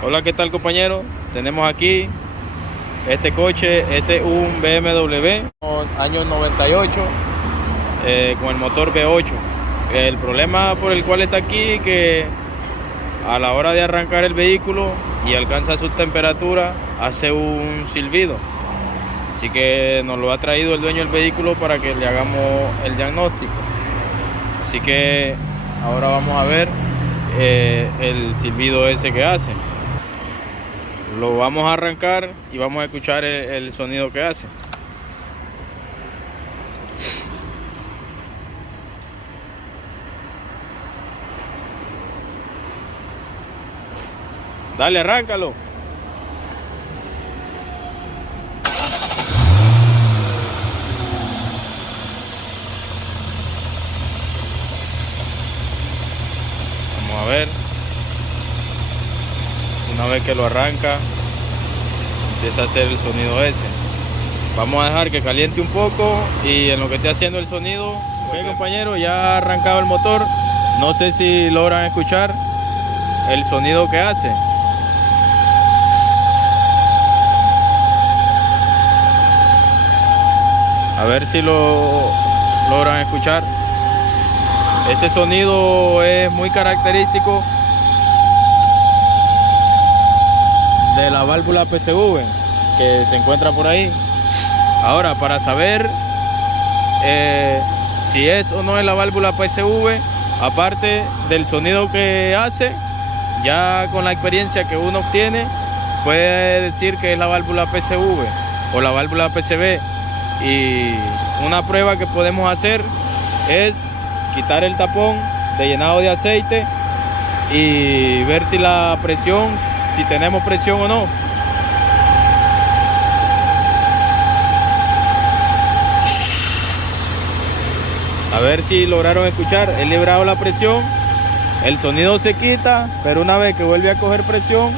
Hola, ¿qué tal, compañero? Tenemos aquí este coche, este es un BMW año 98 con el motor V8. El problema por el cual está aquí que a la hora de arrancar el vehículo y alcanza su temperatura hace un silbido. Así que nos lo ha traído el dueño del vehículo para que le hagamos el diagnóstico. Así que ahora vamos a ver el silbido ese que hace. Lo vamos a arrancar y vamos a escuchar el sonido que hace. Dale, arráncalo. Vamos a ver. Una vez que lo arranca, empieza a hacer el sonido ese. Vamos a dejar que caliente un poco y en lo que esté haciendo el sonido. Ok, compañero, ya ha arrancado el motor. No sé si logran escuchar el sonido que hace. A ver si lo logran escuchar. Ese sonido es muy característico de la válvula PSV que se encuentra por ahí. Ahora, para saber si es o no es la válvula PSV, aparte del sonido que hace, ya con la experiencia que uno obtiene, puede decir que es la válvula PSV o la válvula PSV. Y una prueba que podemos hacer es quitar el tapón de llenado de aceite y ver si la presión, si tenemos presión o no. A ver si lograron escuchar. He librado la presión, el sonido se quita, pero una vez que vuelve a coger presión,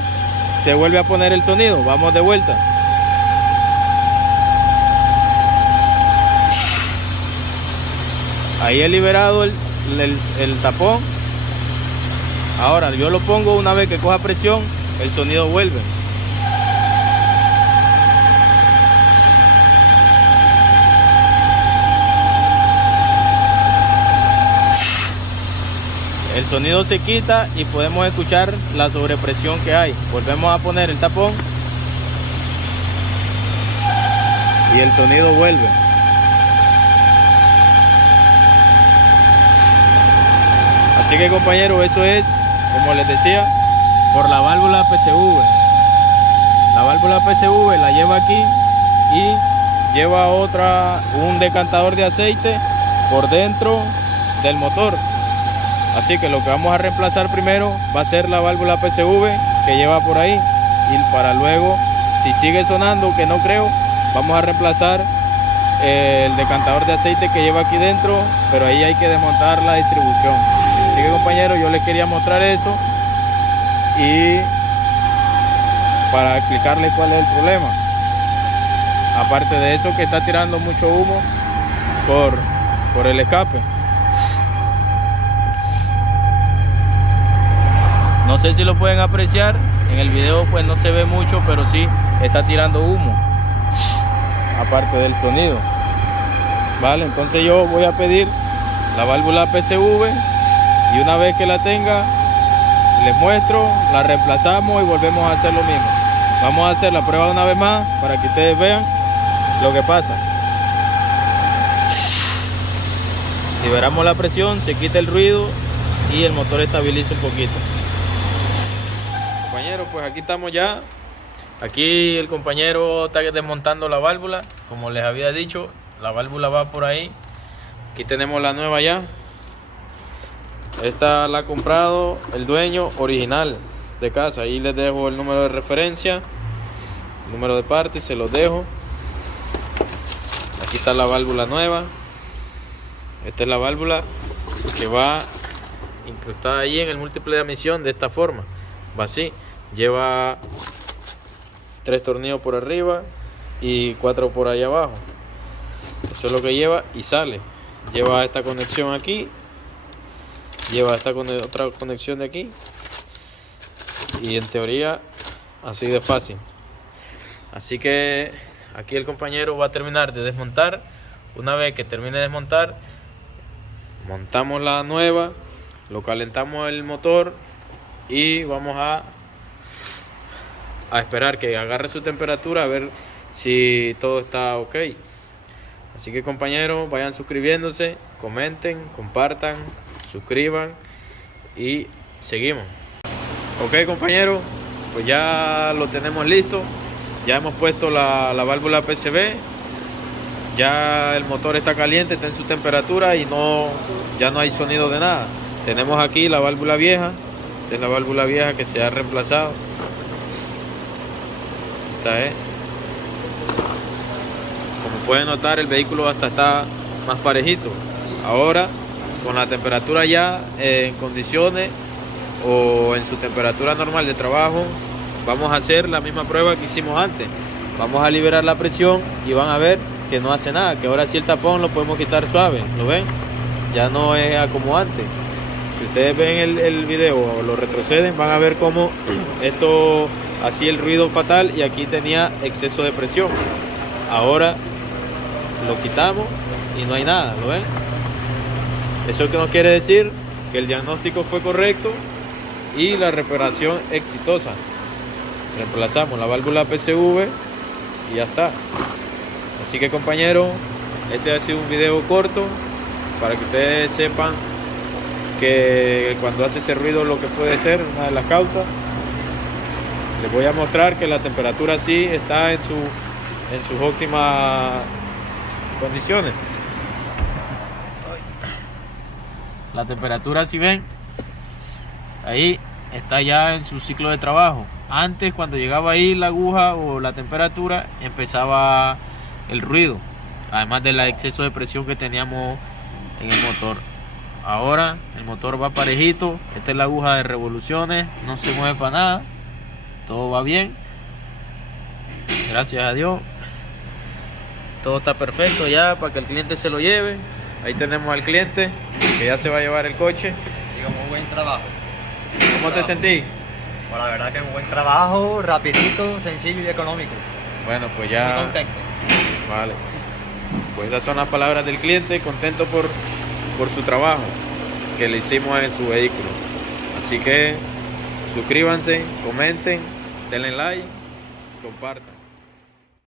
se vuelve a poner el sonido. Vamos de vuelta. Ahí he liberado el tapón. Ahora yo lo pongo, una vez que coja presión, el sonido vuelve. El sonido se quita y podemos escuchar la sobrepresión que hay. Volvemos a poner el tapón y el sonido vuelve. Así que, compañero, eso es, como les decía, por la válvula PSV. La válvula PSV la lleva aquí y lleva un decantador de aceite por dentro del motor. Así que lo que vamos a reemplazar primero va a ser la válvula PSV que lleva por ahí. Y para luego, si sigue sonando, que no creo, vamos a reemplazar el decantador de aceite que lleva aquí dentro, pero ahí hay que desmontar la distribución. Así que, compañeros, yo les quería mostrar eso y para explicarles cuál es el problema. Aparte de eso, que está tirando mucho humo por el escape. No sé si lo pueden apreciar, en el video pues no se ve mucho, pero sí está tirando humo, aparte del sonido. Vale, entonces yo voy a pedir la válvula PSV y una vez que la tenga, les muestro, la reemplazamos y volvemos a hacer lo mismo. Vamos a hacer la prueba una vez más para que ustedes vean lo que pasa. Liberamos la presión, se quita el ruido y el motor estabiliza un poquito. Compañeros, pues aquí estamos ya. Aquí el compañero está desmontando la válvula. Como les había dicho, la válvula va por ahí. Aquí tenemos la nueva ya. Esta la ha comprado el dueño original de casa. Ahí les dejo el número de referencia, el número de parte, se los dejo. Aquí está la válvula nueva. Esta es la válvula que va incrustada ahí en el múltiple de admisión de esta forma. Va así. Lleva 3 tornillos por arriba y 4 por ahí abajo. Eso es lo que lleva y sale. Lleva esta conexión aquí. Lleva esta otra conexión de aquí y en teoría así de fácil. Así que aquí el compañero va a terminar de desmontar. Una vez que termine de desmontar, montamos la nueva, lo calentamos el motor y vamos a esperar que agarre su temperatura, a ver si todo está ok. Así que compañeros, vayan suscribiéndose, comenten, compartan, suscriban y seguimos. Ok compañeros, pues ya lo tenemos listo. Ya hemos puesto la válvula PCV. Ya el motor está caliente, está en su temperatura y ya no hay sonido de nada. Tenemos aquí la válvula vieja. Esta es la válvula vieja que se ha reemplazado. Esta es. Como pueden notar, el vehículo hasta está más parejito. Ahora, con la temperatura ya en condiciones o en su temperatura normal de trabajo, vamos a hacer la misma prueba que hicimos antes. Vamos a liberar la presión y van a ver que no hace nada, que ahora sí el tapón lo podemos quitar suave. ¿Lo ven? Ya no es como antes. Si ustedes ven el video o lo retroceden, van a ver cómo esto hacía el ruido fatal y aquí tenía exceso de presión. Ahora lo quitamos y no hay nada, ¿lo ven? Eso que nos quiere decir que el diagnóstico fue correcto y la reparación exitosa. Reemplazamos la válvula PCV y ya está. Así que compañeros, este ha sido un video corto para que ustedes sepan que cuando hace ese ruido lo que puede ser una de las causas. Les voy a mostrar que la temperatura sí está en sus óptimas condiciones. La temperatura, si ven, ahí está ya en su ciclo de trabajo. Antes, cuando llegaba ahí la aguja o la temperatura, empezaba el ruido, además del exceso de presión que teníamos en el motor. Ahora el motor va parejito. Esta es la aguja de revoluciones, no se mueve para nada, todo va bien, gracias a Dios. Todo está perfecto ya para que el cliente se lo lleve. Ahí tenemos al cliente que ya se va a llevar el coche. Digo, muy buen trabajo. ¿Cómo te sentís? Bueno, la verdad que un buen trabajo, rapidito, sencillo y económico. Bueno, pues ya... Muy contento. Vale. Pues esas son las palabras del cliente, contento por su trabajo que le hicimos en su vehículo. Así que suscríbanse, comenten, denle like, compartan.